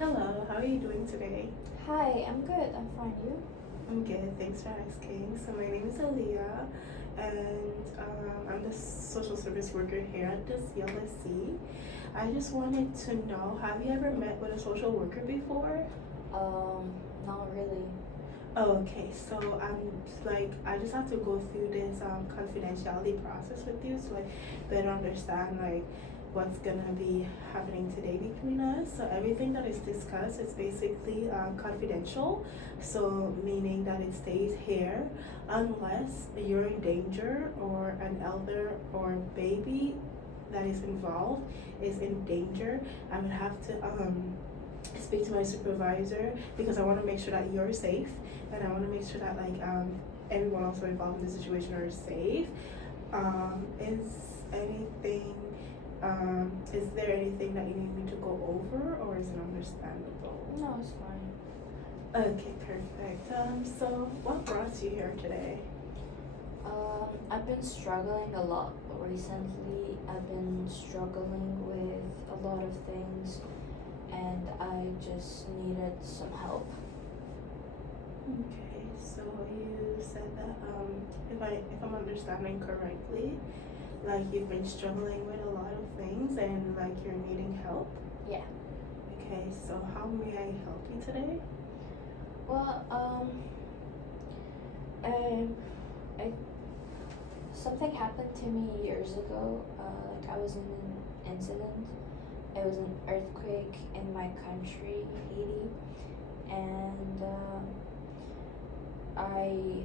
Hello, how are you doing today? Hi, I'm good. I'm fine. You? I'm good, thanks for asking. So, my name is Aaliyah, and I'm the social service worker here at the CLSC. I just wanted to know, have you ever met with a social worker before? Not really. Oh, okay, so I just have to go through this confidentiality process with you so better understand what's gonna be happening today between us. So everything that is discussed is basically confidential. So meaning that it stays here unless you're in danger or an elder or baby that is involved is in danger. I would have to speak to my supervisor because I want to make sure that you're safe and I want to make sure that everyone also involved in the situation are safe. Is anything is there anything that you need me to go over or is it understandable? No, it's fine. Okay, perfect. So what brought you here today? I've been struggling a lot recently. I've been struggling with a lot of things, and I just needed some help. Okay, so you said that if I'm understanding correctly, like you've been struggling with a lot of things and like you're needing help. Yeah. Okay, so how may I help you today? Well, I something happened to me years ago. I was in an incident. It was an earthquake in my country, Haiti, and I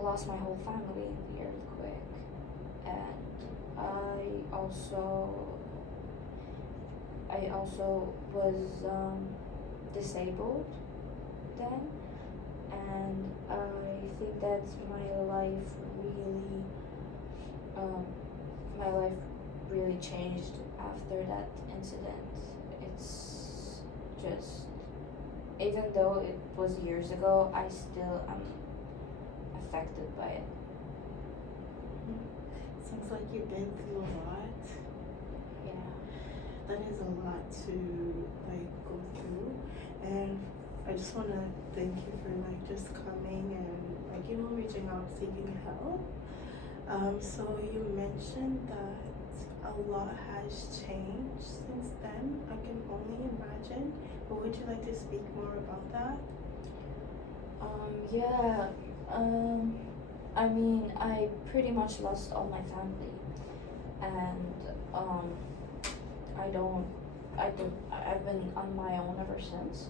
lost my whole family in the earthquake, and I also was disabled then, and I think that really um, my life really changed after that incident. It's just, even though it was years ago, I still am affected by it. Seems like you've been through a lot. Yeah. That is a lot to go through, and I just want to thank you for just coming and reaching out seeking help. So you mentioned that a lot has changed since then. I can only imagine. But would you like to speak more about that? Yeah. I mean, I pretty much lost all my family, and I don't, I've been on my own ever since,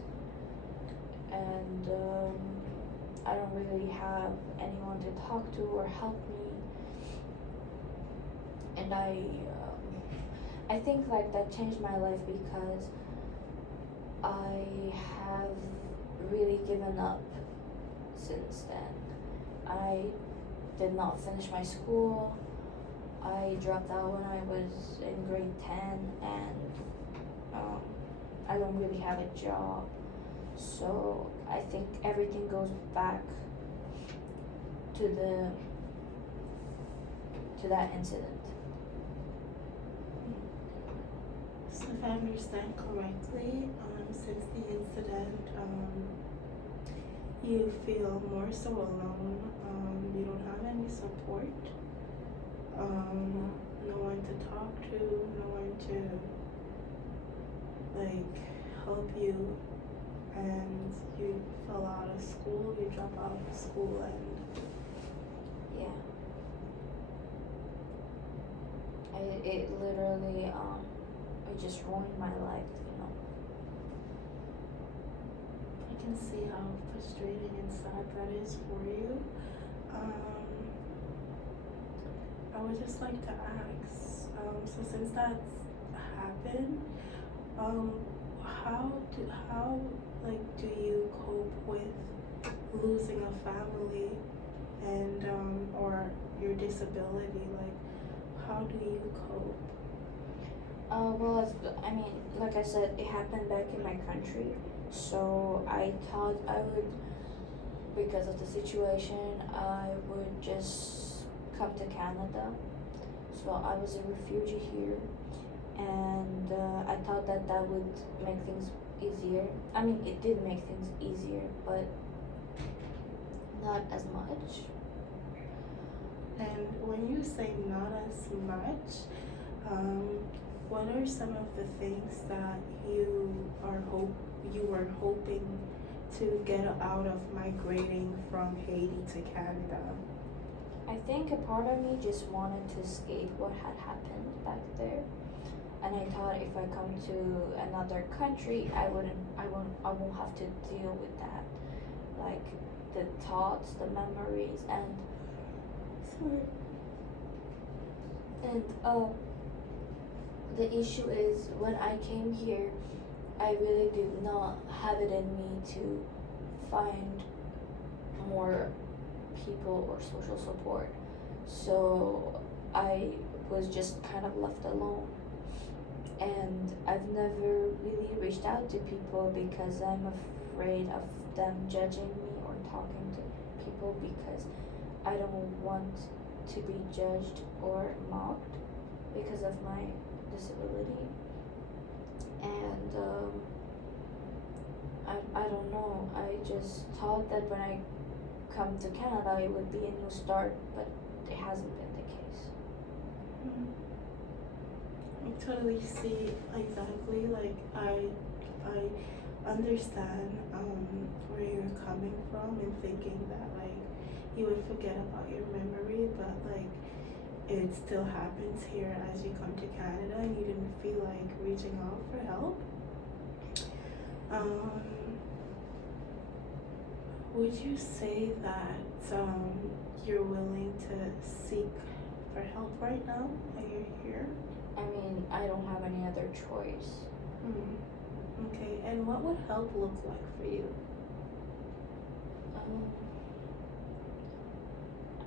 and I don't really have anyone to talk to or help me, and I think like that changed my life because I have really given up since then. I did not finish my school. I dropped out when I was in grade 10, and I don't really have a job. So I think everything goes back to that incident. So if I understand correctly, since the incident, you feel more so alone. You don't have any support. No one to talk to, no one to help you, and you fell out of school. You dropped out of school, and Yeah. It literally it just ruined my life. I can see how frustrating and sad that is for you. I would just like to ask, so since that's happened, how do you cope with losing a family and or your disability? How do you cope? Well, I mean, like I said, it happened back in my country, so I thought I would, because of the situation, I would just come to Canada. So I was a refugee here, and I thought that would make things easier. I mean, it did make things easier, but not as much. And when you say not as much, um, what are some of the things that you were hoping to get out of migrating from Haiti to Canada? I think a part of me just wanted to escape what had happened back there. And I thought if I come to another country, I won't have to deal with that. Like the thoughts, the memories, and sorry. And the issue is when I came here, I really did not have it in me to find more people or social support. So I was just kind of left alone. And I've never really reached out to people because I'm afraid of them judging me or talking to people because I don't want to be judged or mocked because of my disability. And I don't know, I just thought that when I come to Canada it would be a new start, but it hasn't been the case. Mm-hmm. I totally see exactly. Like I understand where you're coming from and thinking that like you would forget about your memory, but like it still happens here as you come to Canada and you didn't feel like reaching out for help. Would you say that you're willing to seek for help right now while you're here? I mean, I don't have any other choice. Okay, and what would help look like for you?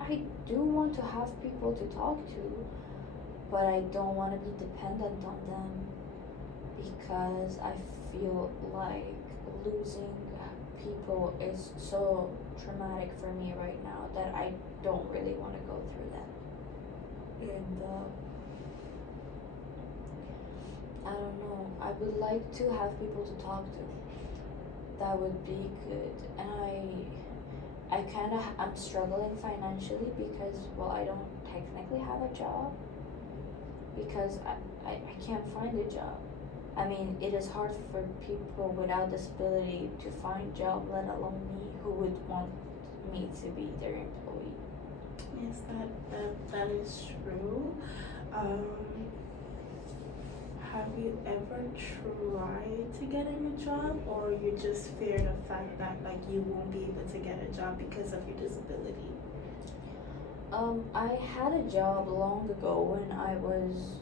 I do want to have people to talk to, but I don't want to be dependent on them because I feel like losing people is so traumatic for me right now that I don't really want to go through that. And I don't know, I would like to have people to talk to. That would be good. And I'm struggling financially because, well, I don't technically have a job because I can't find a job. I mean, it is hard for people without disability to find job, let alone me who would want me to be their employee. Yes, that is true. Have you ever tried to get a new job, or you just fear the fact that like you won't be able to get a job because of your disability? I had a job long ago when I was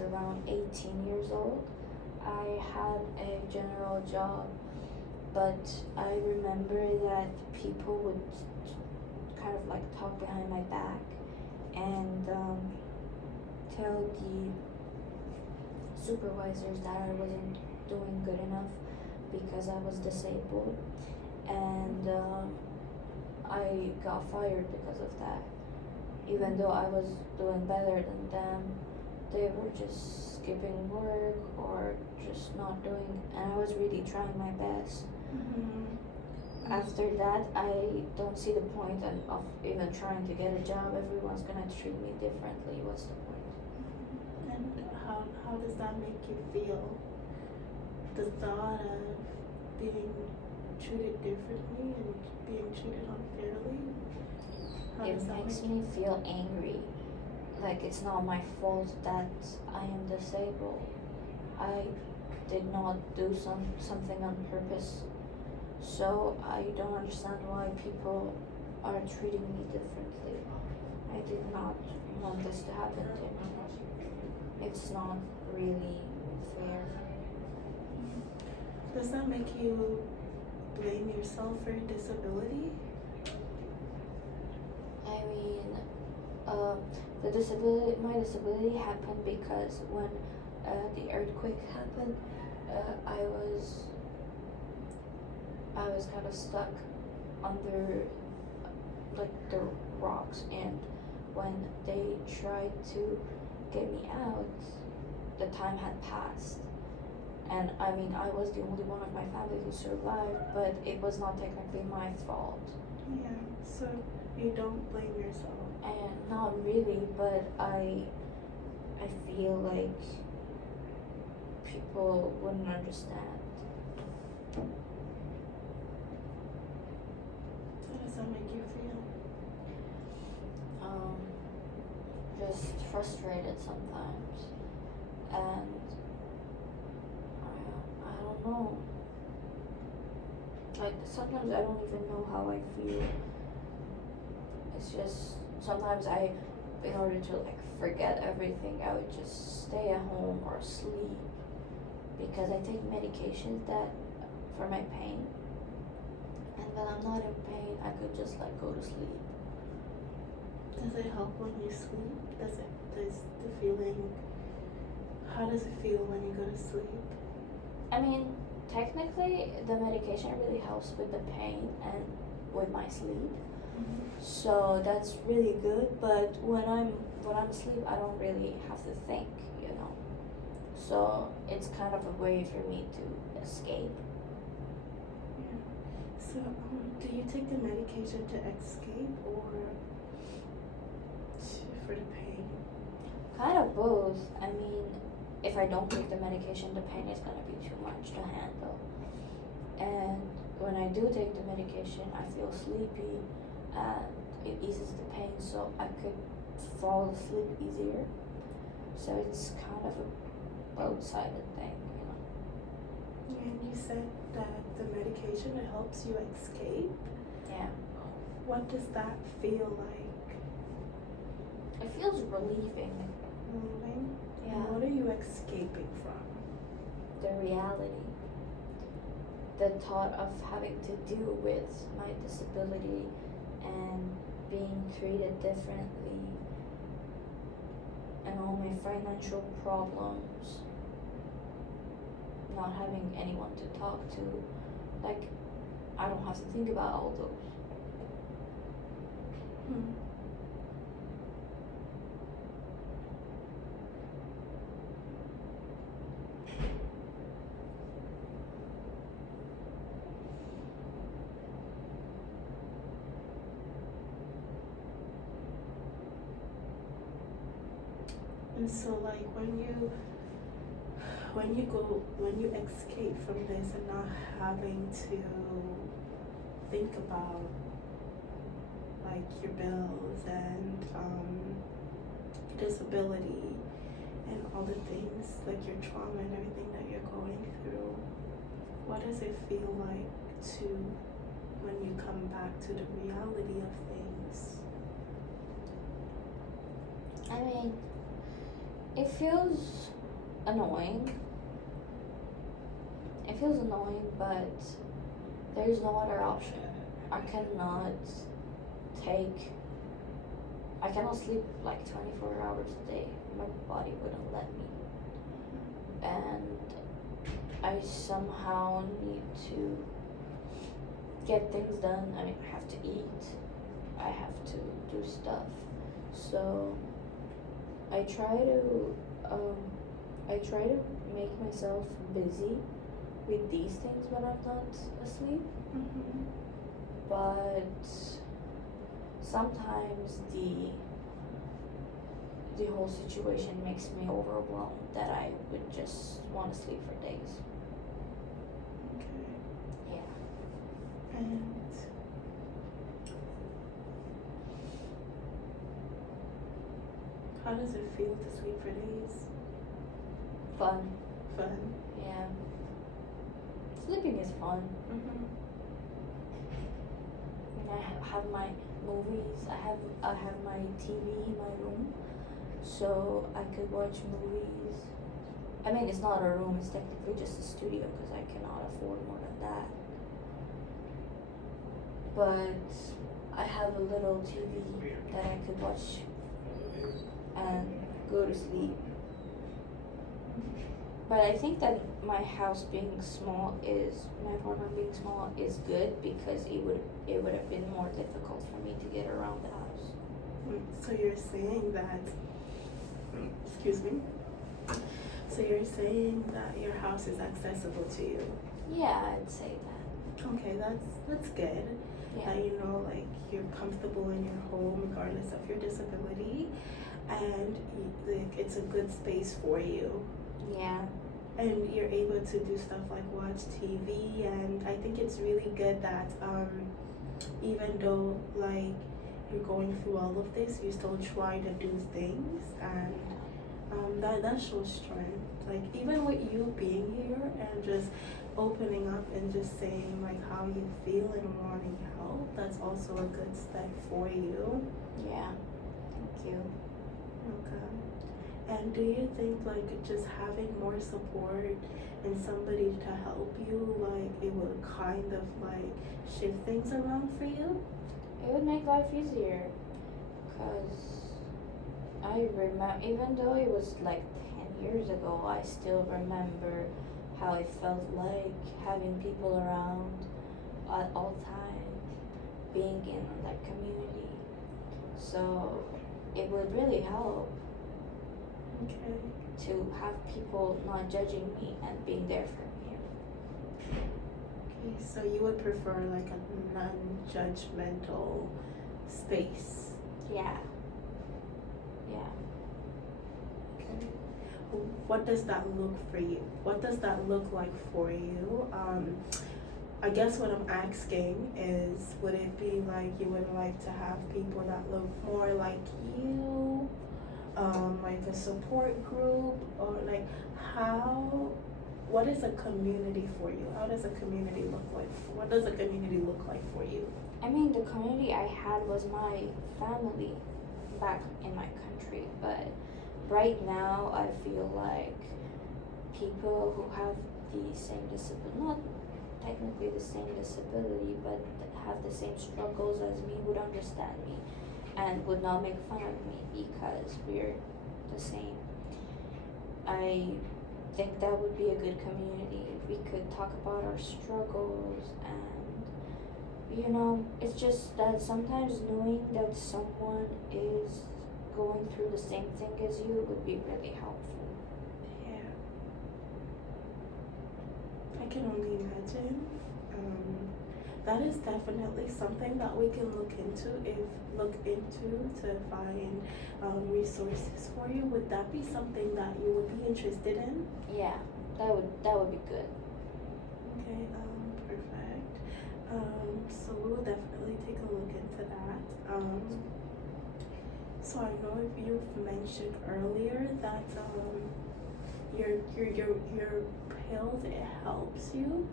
around 18 years old. I had a general job, but I remember that people would kind of like talk behind my back and tell the supervisors that I wasn't doing good enough because I was disabled, and I got fired because of that. Even though I was doing better than them, they were just skipping work or just not doing, and I was really trying my best. After that, I don't see the point of even trying to get a job. Everyone's gonna treat me differently. What's the point? And how does that make you feel? The thought of being treated differently and being treated unfairly? It makes me feel angry. Like it's not my fault that I am disabled. I did not do something on purpose. So I don't understand why people are treating me differently. I did not want this to happen to me. It's not really fair. Does that make you blame yourself for your disability? I mean, my disability happened because when the earthquake happened, I was kind of stuck under like the rocks, and when they tried to get me out, the time had passed, And I mean, I was the only one of my family who survived, but it was not technically my fault. Yeah, so you don't blame yourself. And not really, but I feel like people wouldn't understand. How does that make you feel? Just frustrated sometimes, and I don't know. Like sometimes I don't even know how I feel. It's just sometimes in order to like forget everything, I would just stay at home or sleep because I take medications that for my pain, and when I'm not in pain, I could just like go to sleep. Does it help when you sleep? Does the feeling, how does it feel when you go to sleep? I mean, technically, the medication really helps with the pain and with my sleep. So that's really good. But when I'm asleep, I don't really have to think, you know. So it's kind of a way for me to escape. Yeah. So do you take the medication to escape or for the pain? Kind of both. I mean, if I don't take the medication, the pain is gonna be too much to handle. And when I do take the medication, I feel sleepy and it eases the pain so I could fall asleep easier. So it's kind of a both-sided thing, you know. And you said that the medication, it helps you escape. Yeah. What does that feel like? It feels relieving. Moving? Yeah. And what are you escaping from? The reality. The thought of having to deal with my disability and being treated differently and all my financial problems, not having anyone to talk to. Like, I don't have to think about all those. And so like when you escape from this and not having to think about like your bills and disability and all the things like your trauma and everything that you're going through, what does it feel like to when you come back to the reality of things? I mean, it feels annoying. It feels annoying, but there's no other option. I cannot sleep like 24 hours a day. My body wouldn't let me. And I somehow need to get things done. I mean, I have to eat. I have to do stuff. So I try to make myself busy with these things when I'm not asleep. But sometimes the whole situation makes me overwhelmed that I would just want to sleep for days. Okay. Yeah. And how does it feel to sleep for days? Fun. Fun. Yeah. Sleeping is fun. And I have my movies. I have my TV in my room, so I could watch movies. I mean, it's not a room. It's technically just a studio because I cannot afford more than that. But I have a little TV that I could watch and go to sleep. But I think that my apartment being small is good because it would have been more difficult for me to get around the house. So you're saying that, excuse me. So you're saying that your house is accessible to you. Yeah, I'd say that. Okay, that's good. Yeah. That you know, like you're comfortable in your home regardless of your disability, and like it's a good space for you. Yeah. And you're able to do stuff like watch TV, and I think it's really good that even though like you're going through all of this, you still try to do things, and that shows strength. Like even with you being here and just opening up and just saying like how you feel and wanting help, that's also a good step for you. Yeah. Thank you. Okay. And do you think like just having more support and somebody to help you, like it would kind of like shift things around for you? It would make life easier, cause I remember, even though it was like 10 years ago, I still remember how it felt like having people around at all times, being in like community. So it would really help Okay. to have people not judging me and being there for me. Okay, so you would prefer like a non-judgmental space. Yeah. Yeah. Okay. What does that look for you? What does that look like for you? I guess what I'm asking is, would it be like you would like to have people that look more like you, like a support group, or like how? What is a community for you? How does a community look like? What does a community look like for you? I mean, the community I had was my family back in my country, but right now I feel like people who have the same disability, not technically the same disability, but have the same struggles as me, would understand me and would not make fun of me because we're the same. I think that would be a good community. We could talk about our struggles, and you know, it's just that sometimes knowing that someone is going through the same thing as you would be really helpful. Yeah, I can only imagine. That is definitely something that we can look into to find resources for you. Would that be something that you would be interested in? Yeah, that would be good. Okay, perfect. So we will definitely take a look into that. So I know if you've mentioned earlier that your pills, it helps you.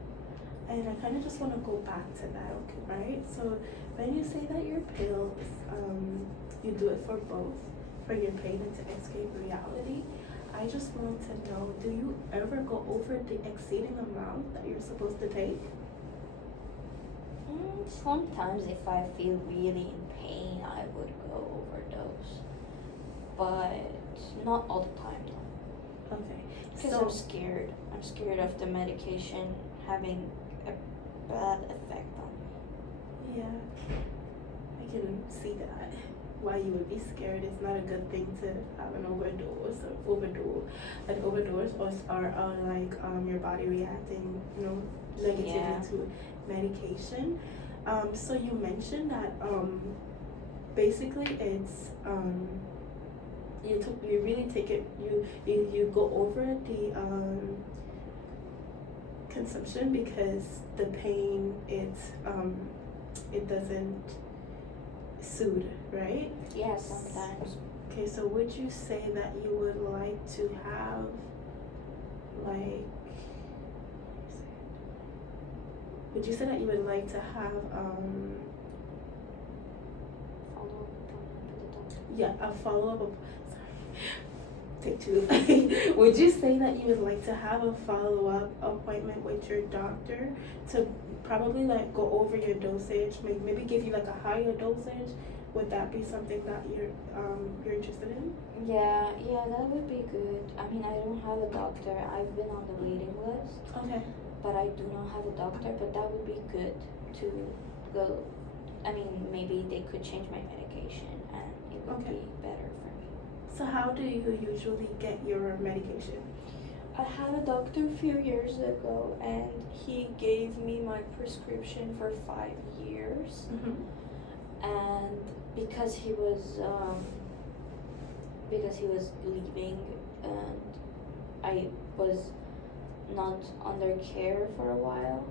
And I kind of just want to go back to that, okay, right? So when you say that your pills, you do it for both, for your pain and to escape reality, I just want to know, do you ever go over the exceeding amount that you're supposed to take? Sometimes if I feel really in pain, I would go overdose, but not all the time though. Okay. Because So I'm scared. I'm scared of the medication having a bad effect on me. yeah, I can see that. Why you would be scared. It's not a good thing to have an overdose. An overdose are like your body reacting, you know, negatively Yeah. to medication. So you mentioned that basically it's you really take it you go over the consumption because the pain it doesn't soothe, right? Yeah, sometimes. Okay, so would you say that you would like to have like would you say that you would like to have Follow appointment with the doctor. yeah, a follow-up take two. Would you say that you would like to have a follow-up appointment with your doctor to probably like go over your dosage, maybe give you like a higher dosage? Would that be something that you're interested in? Yeah, that would be good. I mean, I don't have a doctor. I've been on the waiting list, Okay. but I do not have a doctor. But that would be good to go. I mean, maybe they could change my medication, and it would Okay. be better for me. So how do you usually get your medication? I had a doctor a few years ago, and he gave me my prescription for 5 years. And because he was leaving, and I was not under care for a while.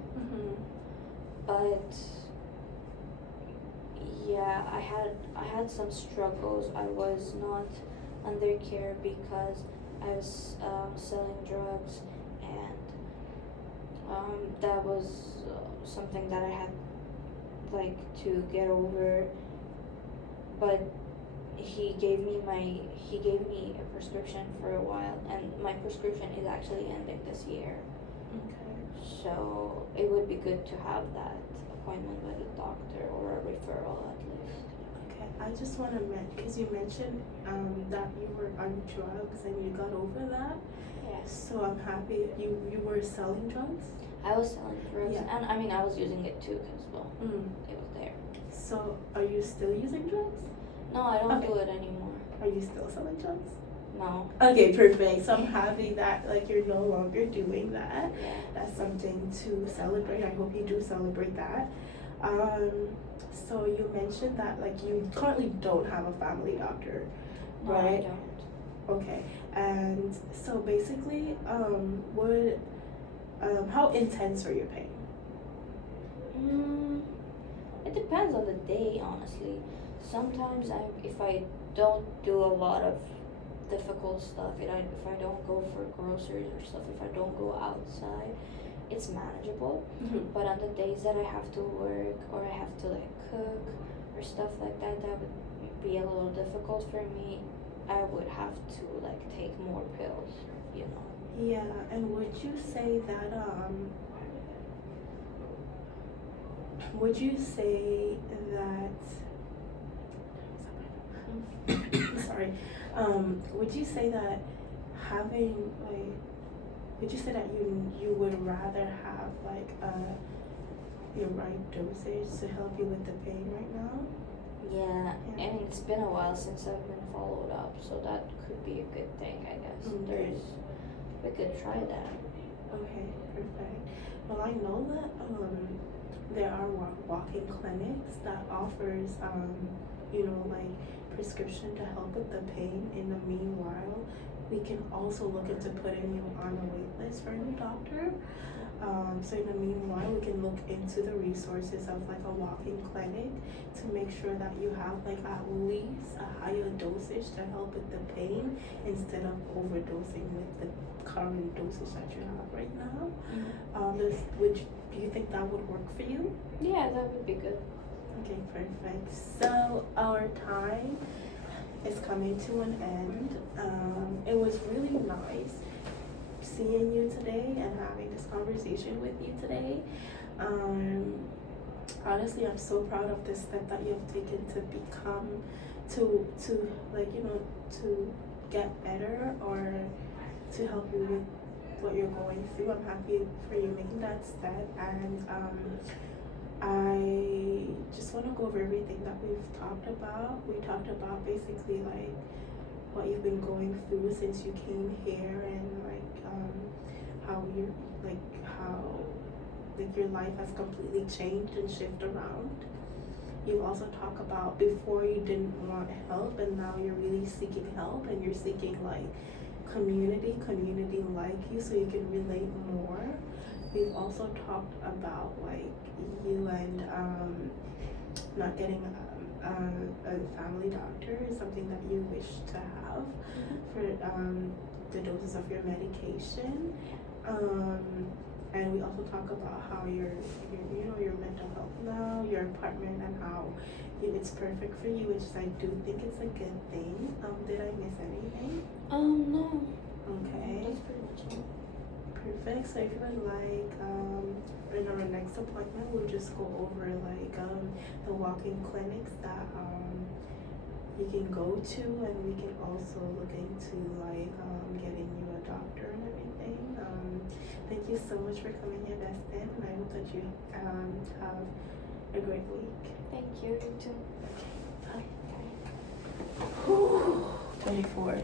But yeah, I had some struggles. I was not under care because I was selling drugs, and that was something that I had like to get over. But he gave me a prescription for a while, and my prescription is actually ending this year. Okay. So it would be good to have that appointment with a doctor or a referral at least. Okay, I just want to mention, because you mentioned that you were on drugs and you got over that. Yes. So I'm happy you were selling drugs. I was selling drugs, Yeah. and I mean I was using it too, because well, it was there. So are you still using drugs? No, I don't Okay. do it anymore. Are you still selling drugs? No. Okay, perfect. So I'm happy that like you're no longer doing that. Yeah. That's something to celebrate. I hope you do celebrate that. So you mentioned that like you currently don't have a family doctor, No, right? I don't. Okay. And so basically, how intense are your pain? It depends on the day, honestly. Sometimes if I don't do a lot of difficult stuff, if I don't go for groceries or stuff, if I don't go outside, it's manageable. But on the days that I have to work or I have to like cook or stuff like that, that would be a little difficult for me. I would have to like take more pills, you know. Yeah, and would you say sorry, would you say that having like, would you say that you would rather have like the right dosage to help you with the pain right now? Yeah, Yeah. I mean it's been a while since I've been followed up, so that could be a good thing, I guess. Okay. We could try that. Okay, perfect. Well, I know that there are walk-in clinics that offers like prescription to help with the pain. In the meanwhile, we can also look into putting you on a wait list for a new doctor. So in the meanwhile, we can look into the resources of like a walk-in clinic to make sure that you have like at least a higher dosage to help with the pain instead of overdosing with the current dosage that you have right now. Do you think that would work for you? Yeah, that would be good. Okay, perfect. So our time is coming to an end. It was really nice seeing you today and having this conversation with you today. Honestly, I'm so proud of this step that you have taken to become, to to get better or to help you with what you're going through. I'm happy for you making that step, and I just want to go over everything that we've talked about. We talked about basically like what you've been going through since you came here, and like how you how your life has completely changed and shifted around. You also talk about before you didn't want help, and now you're really seeking help, and you're seeking like community like you, so you can relate more. We've also talked about like you and not getting a family doctor is something that you wish to have for the doses of your medication. And we also talk about how your mental health now, your apartment, and how it's perfect for you, which I do think it's a good thing. Did I miss anything? No. Okay. That's pretty much it. Perfect. So if you would like, in our next appointment, we'll just go over like the walk-in clinics that you can go to, and we can also look into like getting you a doctor and everything. Thank you so much for coming here, Destin, and I hope that you have a great week. Thank you. You too. Okay, bye. 24.